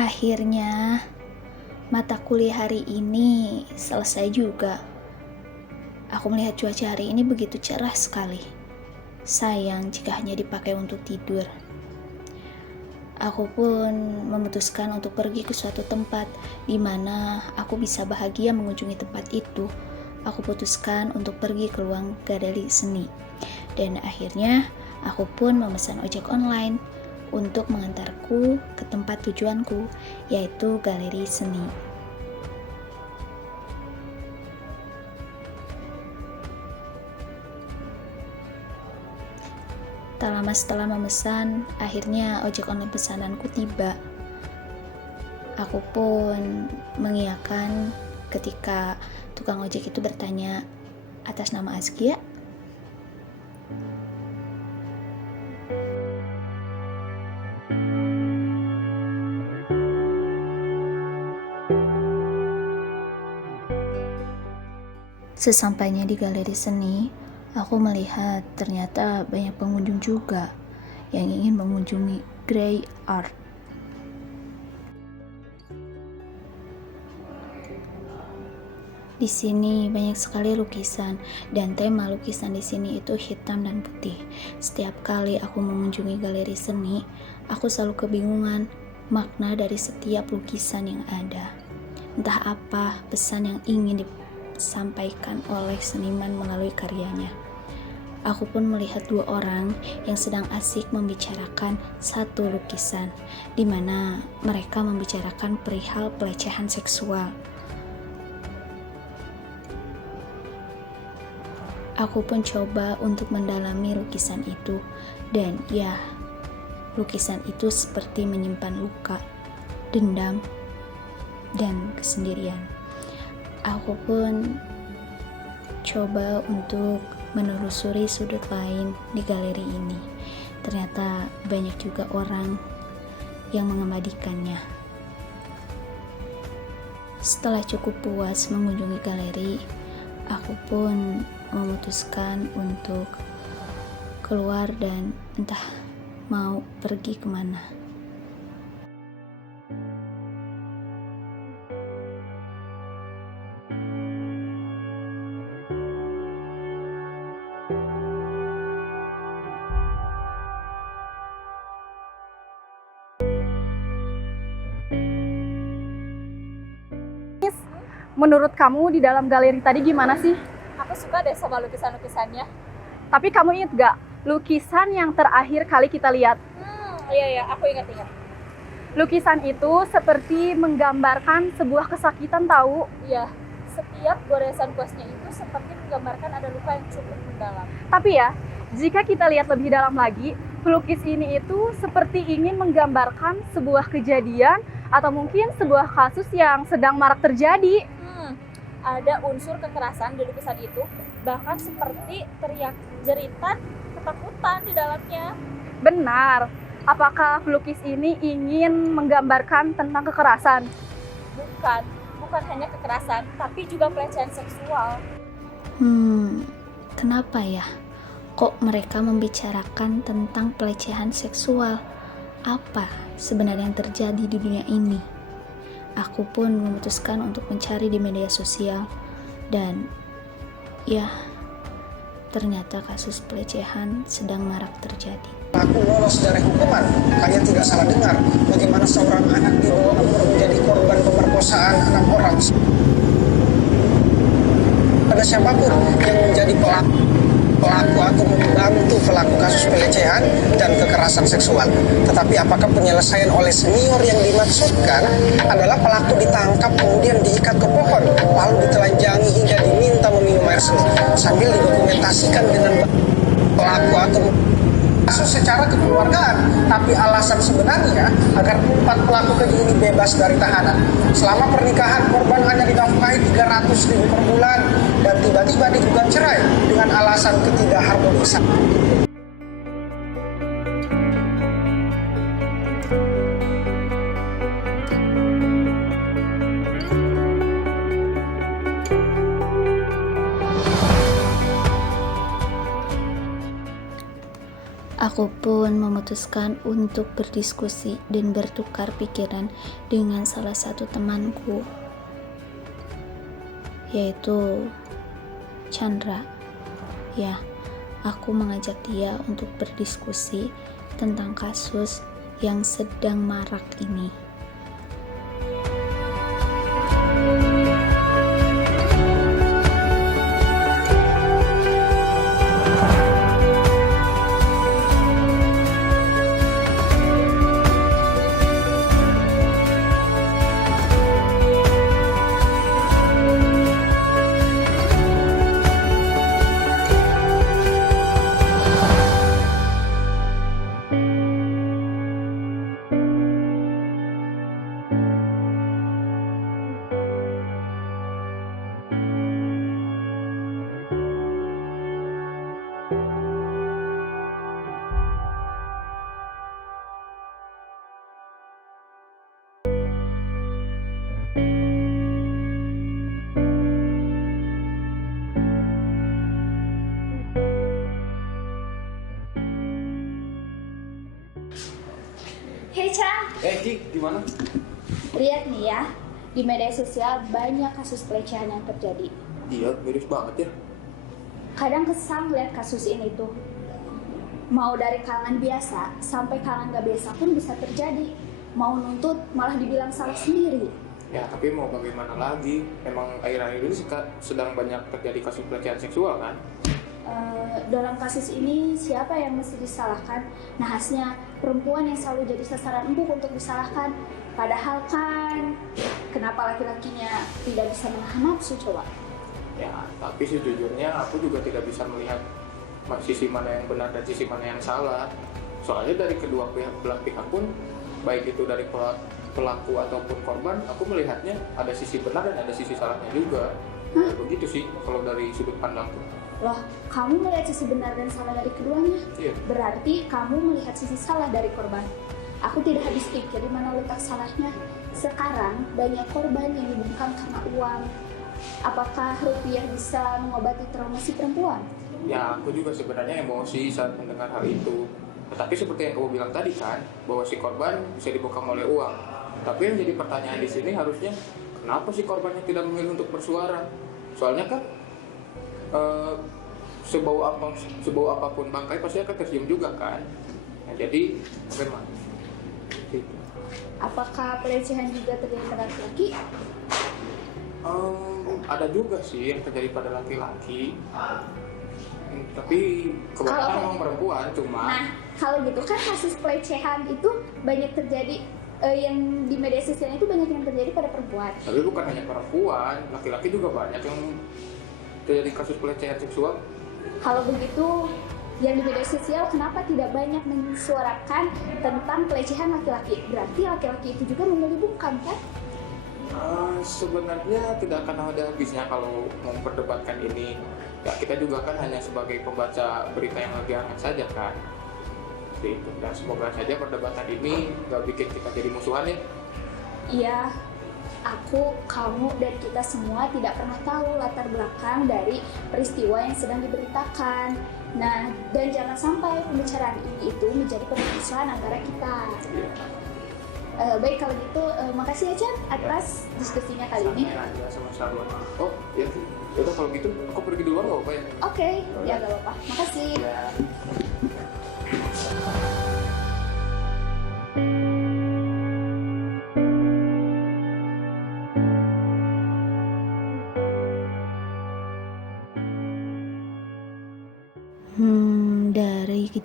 Akhirnya, mata kuliah hari ini selesai juga. Aku melihat cuaca hari ini begitu cerah sekali. Sayang jika hanya dipakai untuk tidur. Aku pun memutuskan untuk pergi ke suatu tempat di mana aku bisa bahagia mengunjungi tempat itu. Aku putuskan untuk pergi ke ruang galeri seni. Dan akhirnya, aku pun memesan ojek online untuk mengantarku ke tempat tujuanku, yaitu galeri seni. Tak lama setelah memesan, akhirnya ojek online pesananku tiba. Aku pun mengiyakan ketika tukang ojek itu bertanya, "Atas nama Azkia?" Sesampainya di galeri seni, aku melihat ternyata banyak pengunjung juga yang ingin mengunjungi Grey Art. Di sini banyak sekali lukisan, dan tema lukisan di sini itu hitam dan putih. Setiap kali aku mengunjungi galeri seni, aku selalu kebingungan makna dari setiap lukisan yang ada. Entah apa pesan yang ingin disampaikan oleh seniman melalui karyanya. Aku pun melihat dua orang yang sedang asik membicarakan satu lukisan, di mana mereka membicarakan perihal pelecehan seksual. Aku pun coba untuk mendalami lukisan itu, dan ya, lukisan itu seperti menyimpan luka, dendam, dan kesendirian. Aku pun coba untuk menelusuri sudut lain di galeri ini. Ternyata banyak juga orang yang mengabadikannya. Setelah cukup puas mengunjungi galeri, aku pun memutuskan untuk keluar dan entah mau pergi kemana. Menurut kamu di dalam galeri tadi gimana sih? Aku suka deh sama lukisan-lukisannya. Tapi kamu ingat gak lukisan yang terakhir kali kita lihat? Iya, aku ingat-ingat. Lukisan itu seperti menggambarkan sebuah kesakitan, tahu? Iya, setiap goresan kuasnya itu seperti menggambarkan ada luka yang cukup mendalam. Tapi ya, jika kita lihat lebih dalam lagi, pelukis ini itu seperti ingin menggambarkan sebuah kejadian atau mungkin sebuah kasus yang sedang marak terjadi. Ada unsur kekerasan di lukisan itu, bahkan seperti teriak jeritan ketakutan di dalamnya. Benar. Apakah pelukis ini ingin menggambarkan tentang kekerasan? Bukan hanya kekerasan, tapi juga pelecehan seksual. Kenapa ya? Kok mereka membicarakan tentang pelecehan seksual? Apa sebenarnya yang terjadi di dunia ini? Aku pun memutuskan untuk mencari di media sosial, dan ya, ternyata kasus pelecehan sedang marak terjadi. Aku lolos dari hukuman. Kalian tidak salah dengar bagaimana seorang anak di bawah umur menjadi korban pemerkosaan 6 orang. Pada siapapun yang menjadi pelaku atau membantu pelaku kasus pelecehan dan kekerasan seksual. Tetapi apakah penyelesaian oleh senior yang dimaksudkan adalah pelaku ditangkap kemudian diikat ke pohon lalu ditelanjangi hingga diminta meminum air seni sambil didokumentasikan dengan pelaku atau kasus secara kekeluargaan, tapi alasan sebenarnya agar 4 pelaku keji ini bebas dari tahanan. Selama pernikahan, korban hanya dinafkahi 300.000 per bulan dan tiba-tiba digugat cerai dengan alasan ketidakharmonisan. Aku pun memutuskan untuk berdiskusi dan bertukar pikiran dengan salah satu temanku, yaitu Chandra. Ya, aku mengajak dia untuk berdiskusi tentang kasus yang sedang marak ini. Hei Chan, Ki, gimana? lihat nih ya, di media sosial banyak kasus pelecehan yang terjadi. Iya, miris banget ya. Kadang kesal lihat kasus ini tuh. Mau dari kalangan biasa sampai kalangan gak biasa pun bisa terjadi. Mau nuntut malah dibilang salah sendiri. Ya, tapi mau bagaimana lagi? Emang akhir-akhir ini sedang banyak terjadi kasus pelecehan seksual kan? Dalam kasus ini siapa yang mesti disalahkan? Nahasnya perempuan yang selalu jadi sasaran empuk untuk disalahkan. Padahal kan kenapa laki-lakinya tidak bisa menahan nafsu coba? Ya, tapi sejujurnya aku juga tidak bisa melihat sisi mana yang benar dan sisi mana yang salah. Soalnya dari kedua belah pihak pun, baik itu dari pelaku ataupun korban, aku melihatnya ada sisi benar dan ada sisi salahnya juga. Begitu sih kalau dari sudut pandangku. Loh, kamu melihat sisi benar dan salah dari keduanya? Iya. Berarti kamu melihat sisi salah dari korban. Aku tidak habis pikir di mana letak salahnya. Sekarang banyak korban yang dibungkam karena uang. Apakah rupiah bisa mengobati trauma si perempuan? Ya, aku juga sebenarnya emosi saat mendengar hal itu. Tetapi seperti yang kamu bilang tadi kan, bahwa si korban bisa dibungkam oleh uang. Tapi yang jadi pertanyaan di sini harusnya, kenapa si korbannya tidak memilih untuk bersuara? Soalnya kan sebau apapun bangkai pasti akan tercium juga kan. Nah, jadi bagaimana? Apakah pelecehan juga terjadi pada laki-laki? Ada juga sih yang terjadi pada laki-laki. Tapi kebanyakan memang perempuan cuma. Nah, kalau gitu kan kasus pelecehan itu banyak terjadi yang di media sosial itu banyak yang terjadi pada perempuan. Tapi bukan hanya perempuan, laki-laki juga banyak yang terjadi kasus pelecehan seksual. Kalau begitu, yang di media sosial kenapa tidak banyak mensuarakan tentang pelecehan laki-laki? Berarti laki-laki itu juga memilih bungkam kan? Sebenarnya tidak akan ada habisnya kalau memperdebatkan ini. Ya, kita juga kan hanya sebagai pembaca berita yang lagi hangat saja kan. Seperti itu. Dan semoga saja perdebatan ini gak bikin kita jadi musuhan ya. Iya, aku, kamu, dan kita semua tidak pernah tahu latar belakang dari peristiwa yang sedang diberitakan. Nah, dan jangan sampai pembicaraan ini itu menjadi permusuhan antara kita. Baik, kalau gitu, makasih ya Chan atas diskusinya kali ini. Sama-sama. Oh, ya sih. Yaudah kalau gitu, aku pergi duluan gak apa-apa ya? Oke, ya gak apa-apa. Makasih. Ya.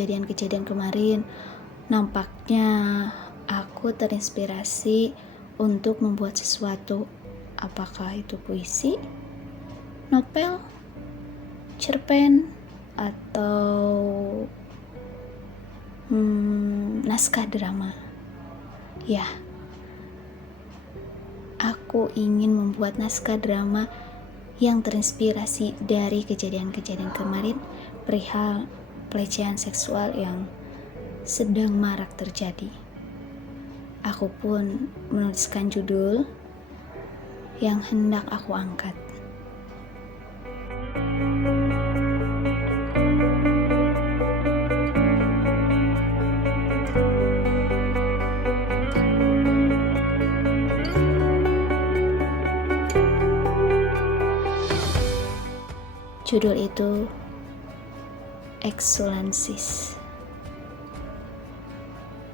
kejadian-kejadian kemarin, nampaknya aku terinspirasi untuk membuat sesuatu. Apakah itu puisi, novel, cerpen, atau naskah drama. Ya, aku ingin membuat naskah drama yang terinspirasi dari kejadian-kejadian kemarin perihal pelecehan seksual yang sedang marak terjadi. Aku pun menuliskan judul yang hendak aku angkat. Judul itu Excellencies.